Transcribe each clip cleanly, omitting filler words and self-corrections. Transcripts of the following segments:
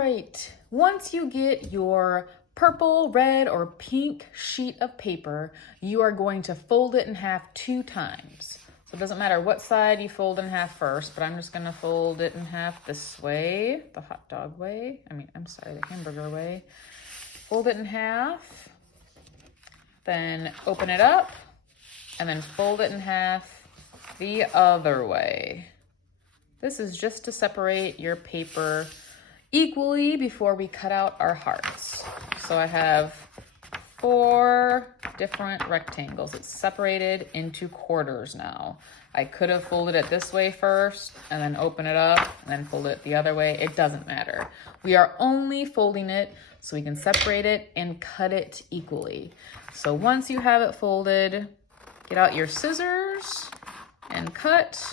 right, once you get your purple, red, or pink sheet of paper, you are going to fold it in half 2 times. So it doesn't matter what side you fold in half first, but I'm just gonna fold it in half this way, the hot dog way. The hamburger way. Fold it in half, then open it up, and then fold it in half the other way. This is just to separate your paper equally before we cut out our hearts. So I have 4 different rectangles. It's separated into quarters now. I could have folded it this way first and then open it up and then fold it the other way. It doesn't matter. We are only folding it so we can separate it and cut it equally. So once you have it folded, get out your scissors and cut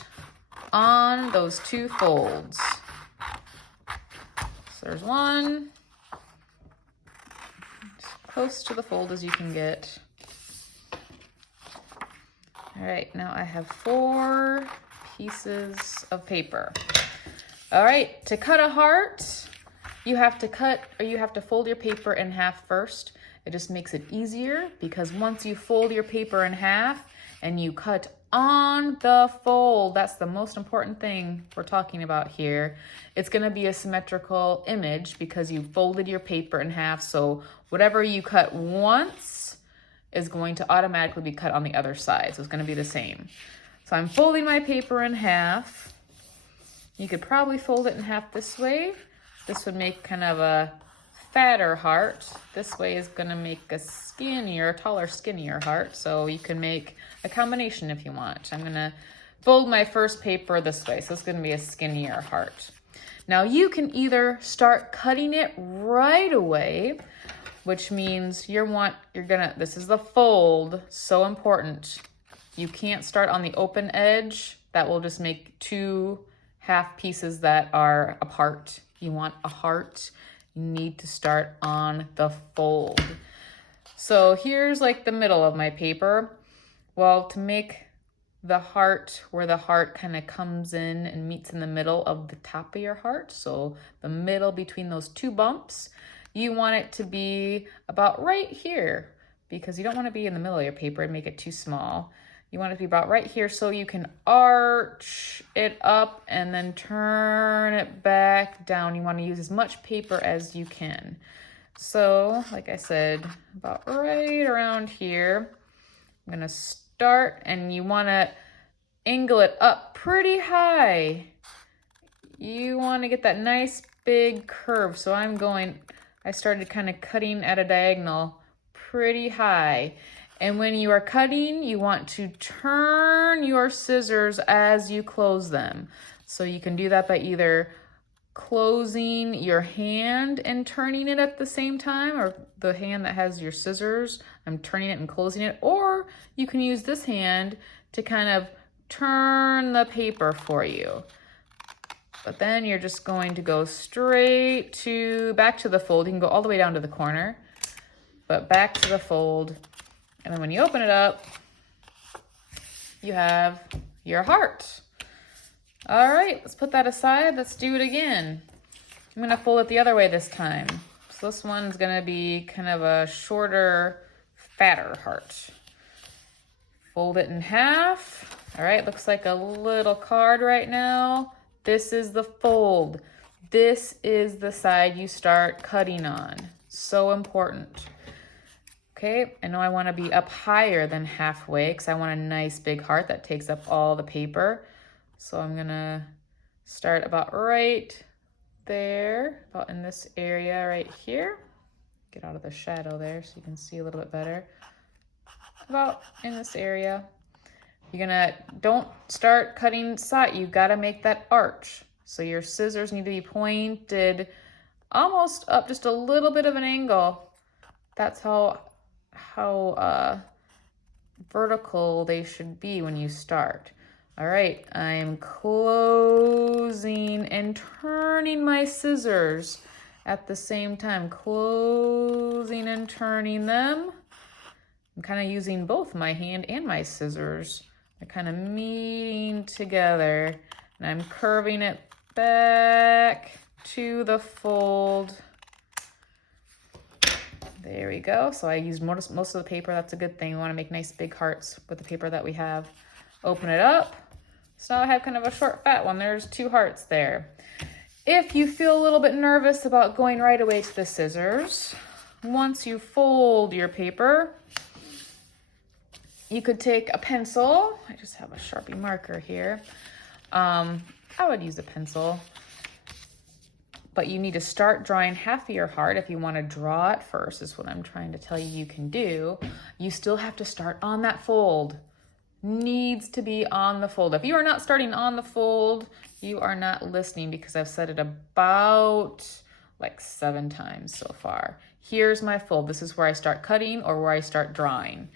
on those 2 folds. So there's one, as close to the fold as you can get. All right, now I have 4 pieces of paper. All right, to cut a heart, you have to fold your paper in half first. It just makes it easier because once you fold your paper in half and you cut on the fold, that's the most important thing we're talking about here. It's gonna be a symmetrical image because you folded your paper in half, so whatever you cut once is going to automatically be cut on the other side, so it's gonna be the same. So I'm folding my paper in half. You could probably fold it in half this way. This would make kind of a fatter heart. This way is gonna make a taller, skinnier heart. So you can make a combination if you want. I'm gonna fold my first paper this way. So it's gonna be a skinnier heart. Now you can either start cutting it right away, which means this is the fold, so important. You can't start on the open edge. That will just make 2 half pieces that are apart. You want a heart. You need to start on the fold. So here's like the middle of my paper. Well, to make the heart where the heart kind of comes in and meets in the middle of the top of your heart, so the middle between those 2 bumps, you want it to be about right here because you don't want to be in the middle of your paper and make it too small. You want it to be about right here so you can arch it up and then turn it back down. You want to use as much paper as you can. So, like I said, about right around here, I'm going to start, and you want to angle it up pretty high. You want to get that nice big curve. So I started kind of cutting at a diagonal pretty high. And when you are cutting, you want to turn your scissors as you close them. So you can do that by either closing your hand and turning it at the same time, or the hand that has your scissors, I'm turning it and closing it, or you can use this hand to kind of turn the paper for you. But then you're just going to go straight back to the fold. You can go all the way down to the corner, but back to the fold. And then when you open it up, you have your heart. All right, let's put that aside. Let's do it again. I'm gonna fold it the other way this time. So this one's gonna be kind of a shorter, fatter heart. Fold it in half. All right, looks like a little card right now. This is the fold. This is the side you start cutting on. So important. Okay, I know I want to be up higher than halfway because I want a nice big heart that takes up all the paper. So I'm gonna start about right there, about in this area right here. Get out of the shadow there so you can see a little bit better. About in this area. Don't start cutting side, you gotta make that arch. So your scissors need to be pointed almost up just a little bit of an angle. That's how vertical they should be when you start. All right, I'm closing and turning my scissors at the same time, closing and turning them. I'm kind of using both my hand and my scissors. They're kind of meeting together, and I'm curving it back to the fold. There we go. So I used most of the paper. That's a good thing. We want to make nice big hearts with the paper that we have. Open it up. So now I have kind of a short, fat one. There's 2 hearts there. If you feel a little bit nervous about going right away to the scissors, once you fold your paper, you could take a pencil. I just have a Sharpie marker here. I would use a pencil. But you need to start drawing half of your heart. If you want to draw it first, is what I'm trying to tell you you can do. You still have to start on that fold. Needs to be on the fold. If you are not starting on the fold, you are not listening, because I've said it about like 7 times so far. Here's my fold. This is where I start cutting or where I start drawing.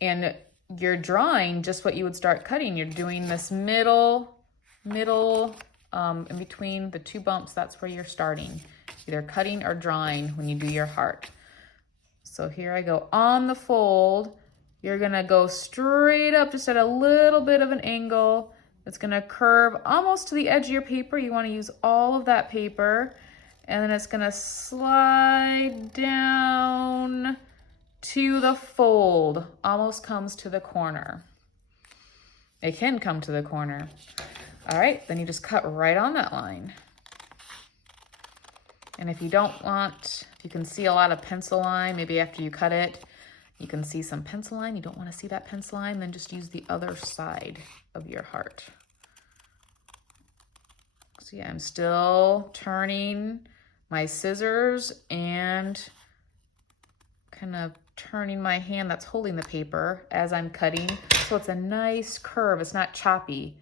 And you're drawing just what you would start cutting. You're doing this middle, in between the 2 bumps. That's where you're starting, either cutting or drawing when you do your heart. So here I go on the fold. You're gonna go straight up just at a little bit of an angle. It's gonna curve almost to the edge of your paper. You wanna use all of that paper. And then it's gonna slide down to the fold. Almost comes to the corner. It can come to the corner. All right, then you just cut right on that line. And if you don't want, if you can see a lot of pencil line, maybe after you cut it, you can see some pencil line. You don't want to see that pencil line, then just use the other side of your heart. So yeah, I'm still turning my scissors and kind of turning my hand that's holding the paper as I'm cutting. So it's a nice curve, it's not choppy.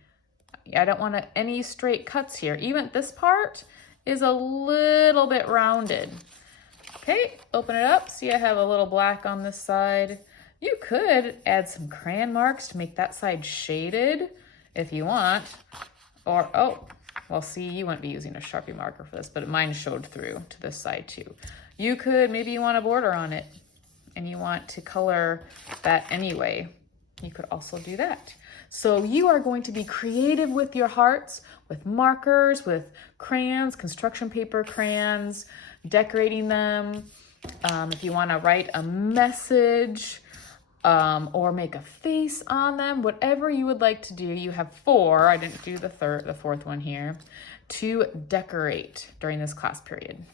I don't want any straight cuts here. Even this part is a little bit rounded. Okay, open it up. See, I have a little black on this side. You could add some crayon marks to make that side shaded if you want. Or, oh, well, see, you wouldn't be using a Sharpie marker for this, but mine showed through to this side too. You could, maybe you want a border on it and you want to color that anyway. You could also do that. So you are going to be creative with your hearts, with markers, with crayons, construction paper crayons, decorating them. If you want to write a message or make a face on them, whatever you would like to do. You have 4, I didn't do the 4th one here, to decorate during this class period.